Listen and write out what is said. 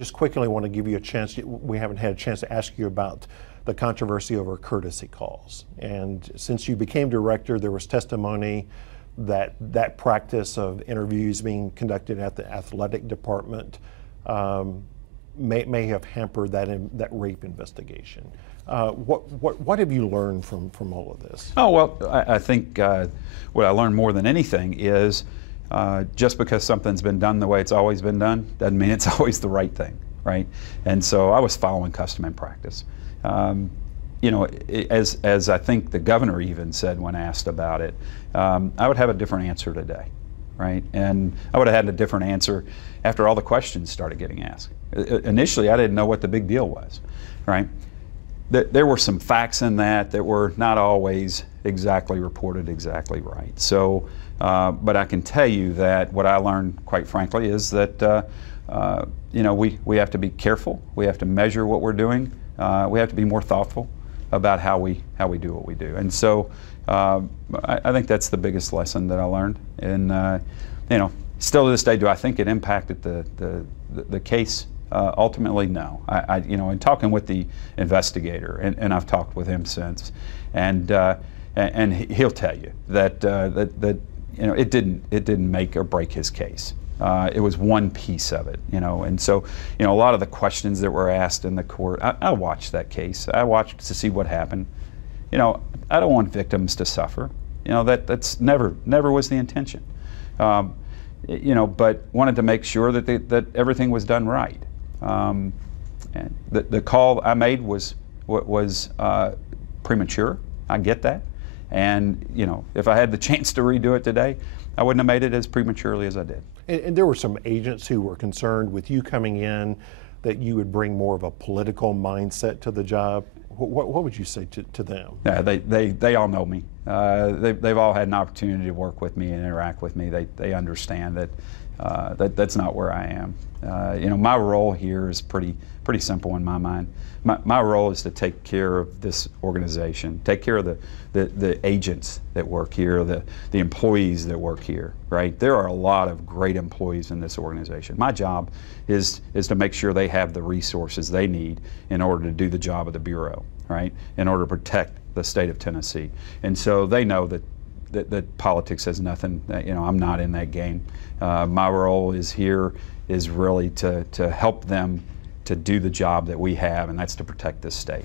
Just quickly, I want to give you a chance. We haven't had a chance to ask you about the controversy over courtesy calls. And since you became director, there was testimony that that practice of interviews being conducted at the athletic department may have hampered that rape investigation. What have you learned from all of this? Oh, well, I think what I learned more than anything is just because something's been done the way it's always been done doesn't mean it's always the right thing, right? And so I was following custom and practice. You know, as I think the governor even said when asked about it, I would have a different answer today, right? And I would have had a different answer after all the questions started getting asked. Initially, I didn't know what the big deal was, right? There were some facts in that were not always exactly reported exactly right. So, but I can tell you that what I learned, quite frankly, is that you know, we have to be careful. We have to measure what we're doing. We have to be more thoughtful about how we do what we do. And so I think that's the biggest lesson that I learned. And you know, still to this day, do I think it impacted the case? Ultimately, no. You know, in talking with the investigator, and I've talked with him since, and he'll tell you that you know, it didn't make or break his case. It was one piece of it, you know, and so, you know, a lot of the questions that were asked in the court, I watched that case. I watched to see what happened. You know, I don't want victims to suffer. You know, that's never was the intention. You know, but wanted to make sure that everything was done right. And the call I made was premature. I get that. And, you know, if I had the chance to redo it today, I wouldn't have made it as prematurely as I did. And there were some agents who were concerned with you coming in that you would bring more of a political mindset to the job. What would you say to them? Yeah, they all know me. They've all had an opportunity to work with me and interact with me. They understand that that's not where I am. You know, my role here is pretty simple in my mind. My role is to take care of this organization, take care of the agents that work here, the employees that work here, right? There are a lot of great employees in this organization. My job is to make sure they have the resources they need in order to do the job of the Bureau, right? In order to protect the state of Tennessee. And so they know that politics has nothing, you know, I'm not in that game. My role is really to help them to do the job that we have, and that's to protect this state.